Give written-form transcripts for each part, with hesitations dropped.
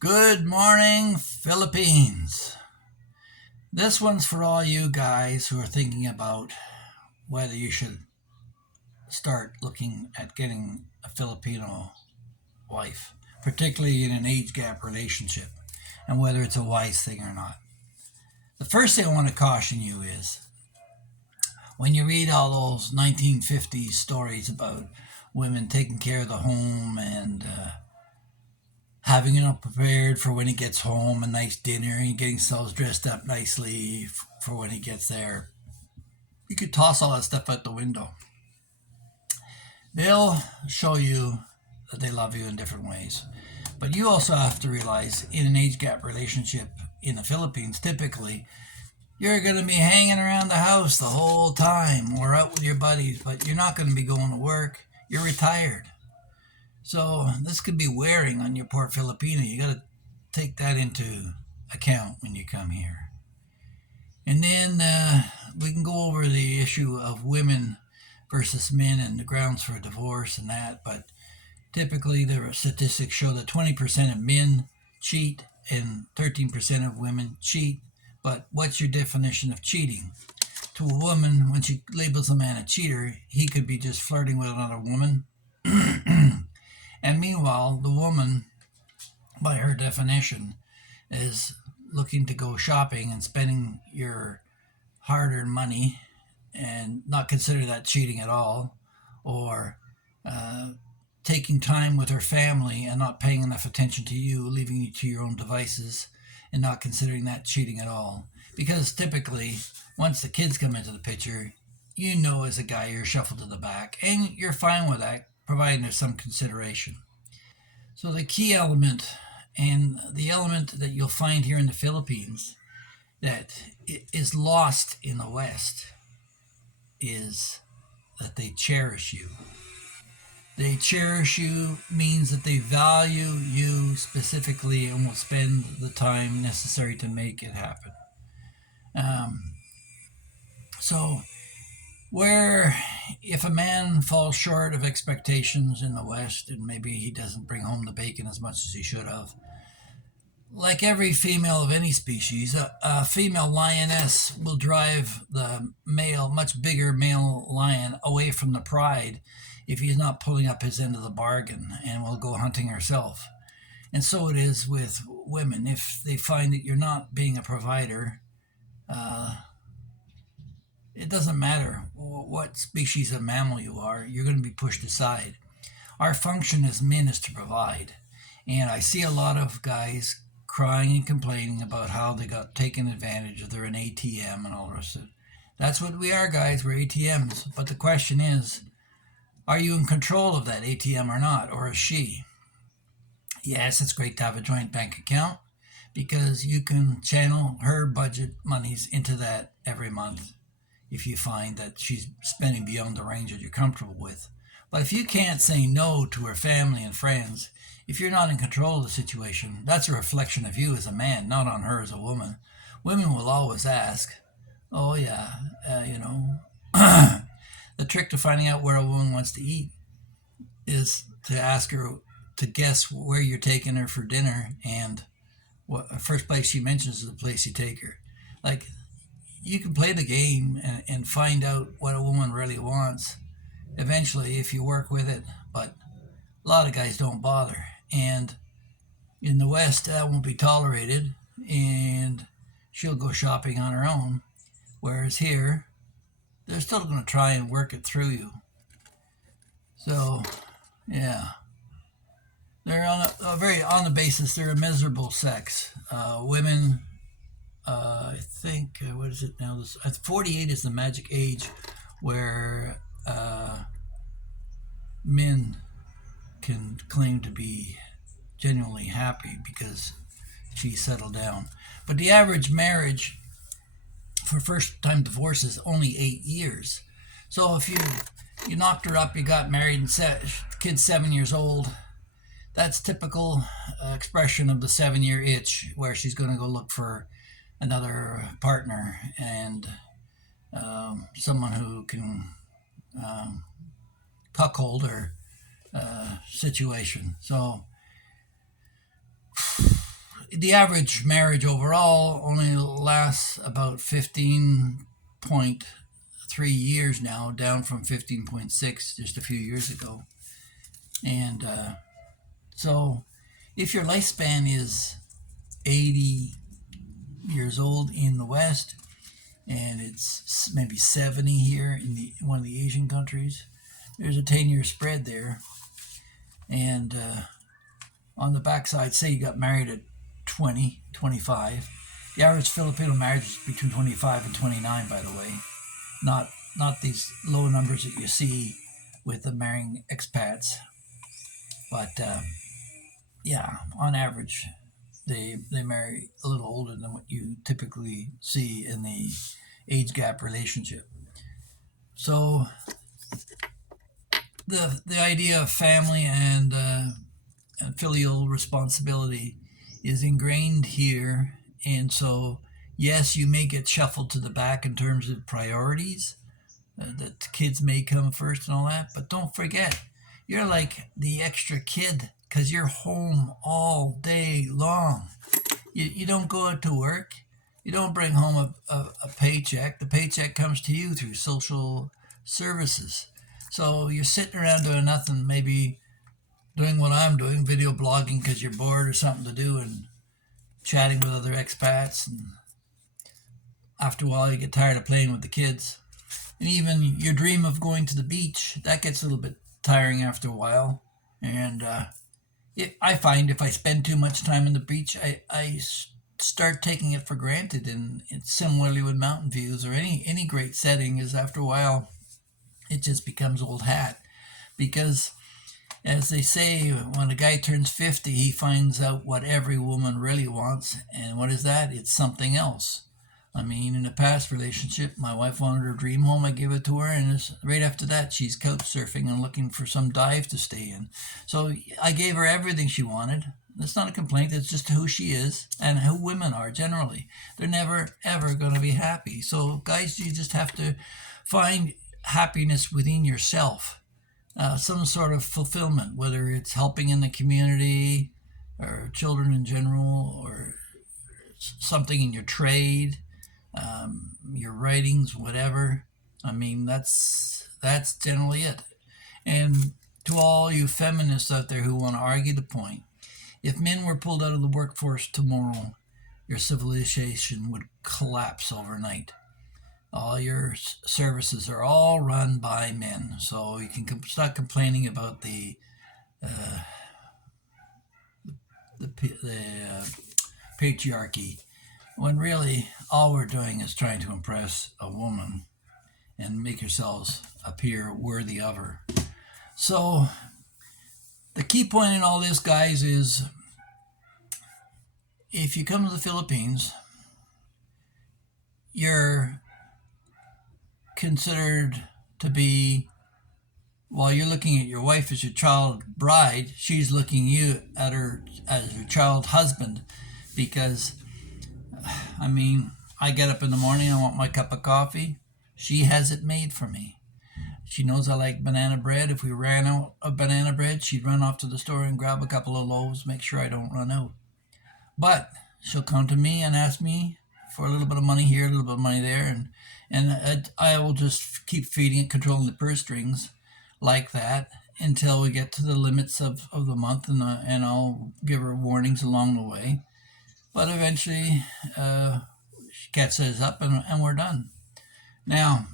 Good morning, Philippines. This one's for all you guys who are thinking about whether you should start looking at getting a Filipino wife, particularly in an age gap relationship, and whether it's a wise thing or not. The first thing I want to caution you is when you read all those 1950s stories about women taking care of the home and having it prepared for when he gets home, a nice dinner, and getting themselves dressed up nicely for when he gets there. You could toss all that stuff out the window. They'll show you that they love you in different ways. But you also have to realize in an age gap relationship in the Philippines, typically, you're going to be hanging around the house the whole time or out with your buddies, but you're not going to be going to work. You're retired. So this could be wearing on your poor Filipino. You got to take that into account when you come here. And then we can go over the issue of women versus men and the grounds for divorce and that. But typically, the statistics show that 20% of men cheat and 13% of women cheat. But what's your definition of cheating? To a woman, when she labels a man a cheater, he could be just flirting with another woman. And meanwhile, the woman, by her definition, is looking to go shopping and spending your hard earned money and not consider that cheating at all, or taking time with her family and not paying enough attention to you, leaving you to your own devices and not considering that cheating at all. Because typically, once the kids come into the picture, you know as a guy you're shuffled to the back and you're fine with that, providing there's some consideration. So the key element and the element that you'll find here in the Philippines that is lost in the West is that they cherish you. They cherish you means that they value you specifically and will spend the time necessary to make it happen. Um, so, where if a man falls short of expectations in the West and maybe he doesn't bring home the bacon as much as he should have, like every female of any species, a female lioness will drive the male, much bigger male lion away from the pride if he's not pulling up his end of the bargain and will go hunting herself. And so it is with women. If they find that you're not being a provider, uh, it doesn't matter what species of mammal you are, you're going to be pushed aside. Our function as men is to provide. And I see a lot of guys crying and complaining about how they got taken advantage of. They're an ATM and all the rest of it. That's what we are, guys. We're ATMs. But the question is, are you in control of that ATM or not? Or is she? Yes, it's great to have a joint bank account because you can channel her budget monies into that every month if you find that she's spending beyond the range that you're comfortable with. But if you can't say no to her family and friends, if you're not in control of the situation, that's a reflection of you as a man, not on her as a woman. Women will always ask, oh, yeah, you know, the trick to finding out where a woman wants to eat is to ask her to guess where you're taking her for dinner, and what first place she mentions is the place you take her. Like, you can play the game and find out what a woman really wants eventually if you work with it, but a lot of guys don't bother. And in the West, that won't be tolerated, and she'll go shopping on her own. Whereas here, they're still going to try and work it through you. So, yeah. They're on a very on the basis they're a miserable sex. Women, I think what is it now? 48 is the magic age where men can claim to be genuinely happy because she settled down. But the average marriage for first time divorce is only 8 years. So if you knocked her up, you got married, and kid's 7 years old, that's typical expression of the 7 year itch, where she's going to go look for another partner and someone who can um, cuckold her situation. So the average marriage overall only lasts about 15.3 years now, down from 15.6 just a few years ago. And so, if your lifespan is 80 years old in the West, and it's maybe 70 here in one of the Asian countries, there's a 10-year spread there. And on the backside, say you got married at 20, 25. The average Filipino marriage is between 25 and 29, by the way. Not these low numbers that you see with the marrying expats. But yeah, on average, they marry a little older than what you typically see in the age gap relationship. So the idea of family and filial responsibility is ingrained here, and so yes, you may get shuffled to the back in terms of priorities. That kids may come first and all that, but don't forget, you're like the extra kid because you're home all day long. You don't go out to work. You don't bring home a paycheck. The paycheck comes to you through social services. So you're sitting around doing nothing, maybe doing what I'm doing, video blogging because you're bored or something to do, and chatting with other expats. And after a while, you get tired of playing with the kids. And even your dream of going to the beach, that gets a little bit tiring after a while. And I find if I spend too much time on the beach, I start taking it for granted. And it's similarly with mountain views or any great setting is after a while, it just becomes old hat. Because as they say, when a guy turns 50, he finds out what every woman really wants. And what is that? It's something else. I mean, in a past relationship, my wife wanted her dream home. I gave it to her, and right after that, she's couch surfing and looking for some dive to stay in. So I gave her everything she wanted. That's not a complaint. It's just who she is and who women are generally. They're never, ever going to be happy. So, guys, you just have to find happiness within yourself. Some sort of fulfillment, whether it's helping in the community or children in general or something in your trade. Your writings, whatever. I mean, that's generally it. And to all you feminists out there who want to argue the point, if men were pulled out of the workforce tomorrow, your civilization would collapse overnight. All your services are all run by men, so you can stop complaining about the patriarchy, when really all we're doing is trying to impress a woman and make ourselves appear worthy of her. So the key point in all this, guys, is if you come to the Philippines, you're considered to be, while you're looking at your wife as your child bride, she's looking you at her as your child husband. Because I mean, I get up in the morning, I want my cup of coffee. She has it made for me. She knows I like banana bread. If we ran out of banana bread, she'd run off to the store and grab a couple of loaves, make sure I don't run out. But she'll come to me and ask me for a little bit of money here, a little bit of money there, and I will just keep feeding it, controlling the purse strings like that until we get to the limits of the month, and I'll give her warnings along the way. But eventually, she catches up and we're done. Now,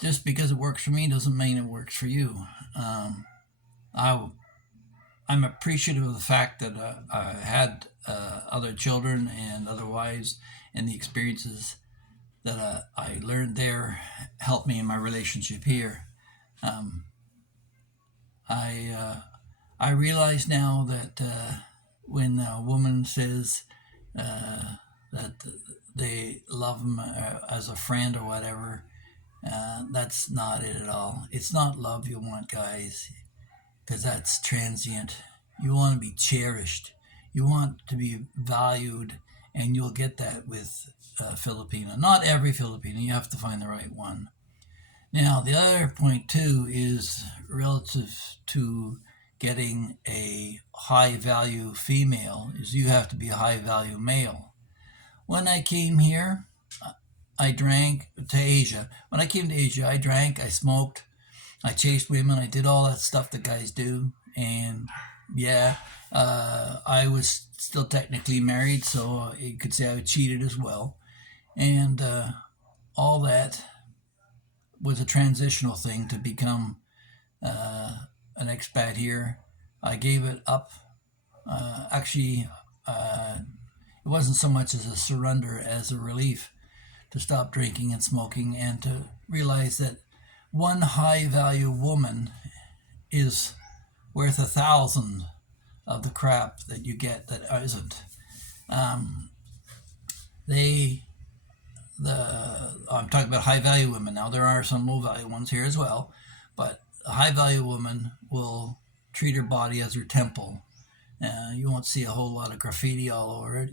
just because it works for me doesn't mean it works for you. I'm appreciative of the fact that I had other children and other wives, and the experiences that I learned there helped me in my relationship here. I realize now that when a woman says that they love him as a friend or whatever, that's not it at all. It's not love you want, guys, because that's transient. You want to be cherished. You want to be valued, and you'll get that with Filipino. Not every Filipino. You have to find the right one. Now, the other point, too, is relative to getting a high value female is you have to be a high value male. When I came here, I drank to Asia. When I came to Asia, I drank, I smoked, I chased women, I did all that stuff that guys do. And yeah, I was still technically married, so you could say I cheated as well. And all that was a transitional thing to become an expat here. I gave it up. Actually, it wasn't so much as a surrender as a relief to stop drinking and smoking and to realize that one high value woman is worth 1,000 of the crap that you get that isn't. Um, they I'm talking about high value women now. There are some low value ones here as well, but a high value woman will treat her body as her temple. You won't see a whole lot of graffiti all over it.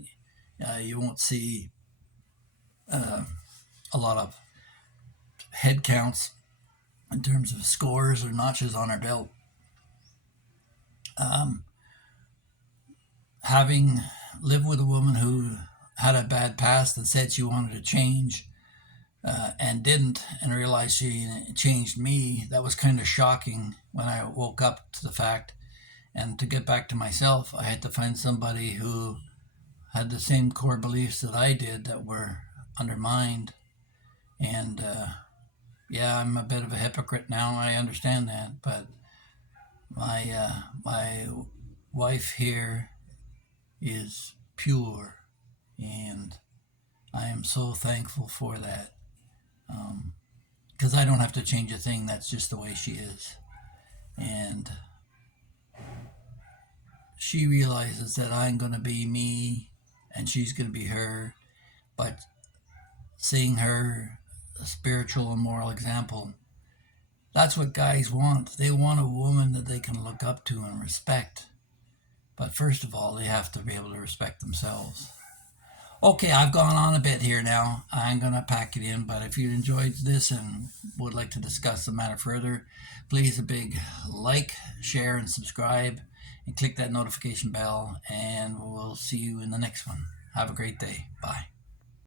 You won't see a lot of head counts in terms of scores or notches on her belt. Having lived with a woman who had a bad past and said she wanted to change and didn't, and realized she changed me, that was kind of shocking when I woke up to the fact. And to get back to myself, I had to find somebody who had the same core beliefs that I did that were undermined. And yeah, I'm a bit of a hypocrite now. I understand that, but my wife here is pure, and I am so thankful for that. Because I don't have to change a thing. That's just the way she is, and she realizes that I'm going to be me, and she's going to be her. But seeing her a spiritual and moral example, that's what guys want. They want a woman that they can look up to and respect. But first of all, they have to be able to respect themselves. Okay, I've gone on a bit here now. I'm going to pack it in, but if you enjoyed this and would like to discuss the matter further, please a big like, share, and subscribe, and click that notification bell, and we'll see you in the next one. Have a great day. Bye.